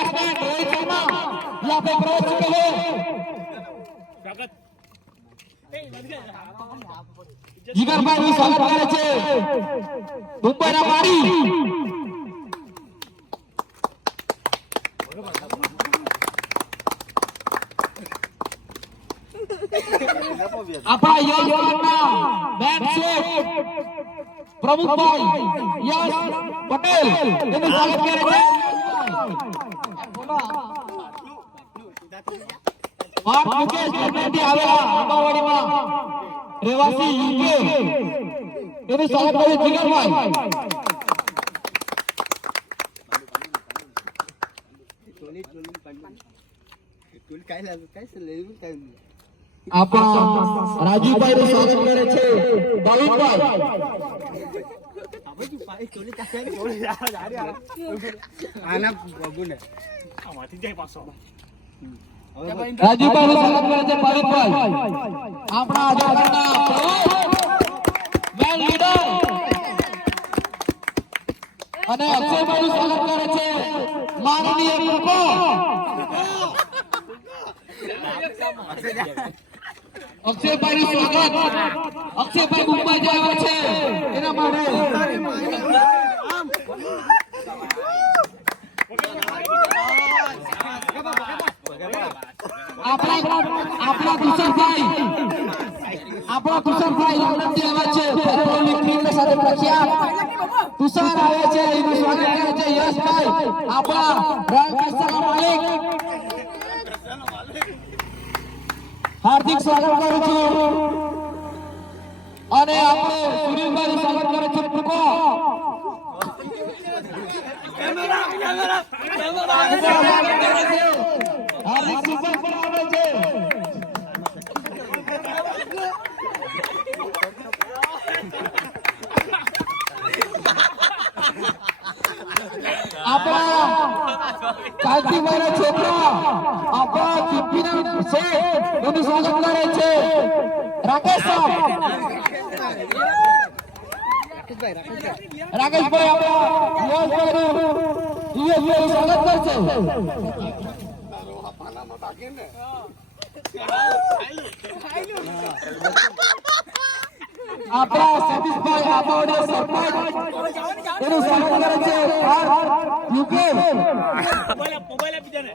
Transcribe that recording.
Batsman Rohit Sharma यहाँ पे प्रवेश चुके हैं। जिगर भाई भी स्वागत करे छे मुंबईना मारी આપણા યશના બેટ છે પ્રમુખભાઈ યશ પટેલ એનું સ્વાગત કરે છે। માર્ક મુકેશ પરમેટી આવેલા આંબાવાડીમાં રહેવાસી યુકે એનું સ્વાગત કરે જીગરભાઈ। આપણા રાજીવભાઈ નું સ્વાગત કરે છે દાવિદભાઈ। રાજીવભાઈ નું સ્વાગત કરે છે દાવિદભાઈ। આપણા આજાદના મેન લીડર અને અક્ષયભાઈ નું સ્વાગત કરે છે માનનીય પ્રભુ અક્ષયભાઈ નું સ્વાગત। અક્ષયભાઈ મુંબઈ જાય છે એના માટે આપણા તુષારભાઈ લંડનથી આવ્યા છે ફેરોની ટીમ સાથે પ્રખ્યાત તુષાર આવે છે એનું સ્વાગત કરે છે યશભાઈ। આપણા બ્રાન્ડ માલિક હાર્દિક સ્વાગત કરું છું અને આપણે સુનિલભાઈ સ્વાગત કરે છે પ્રભુ। આપણા કાંતિભાઈના છોકરા આપણા ચીપીના છે એનું સ્વાગત કરે છે રાકેશ સાહેબ। રાકેશભાઈ આપણા સ્વાગત કરશે। આપણા સતીશભાઈ આંબાવાડીયા સરપંચ એનું સ્વાગત કરે છે યુકે। મોબાઈલ આપી દે ને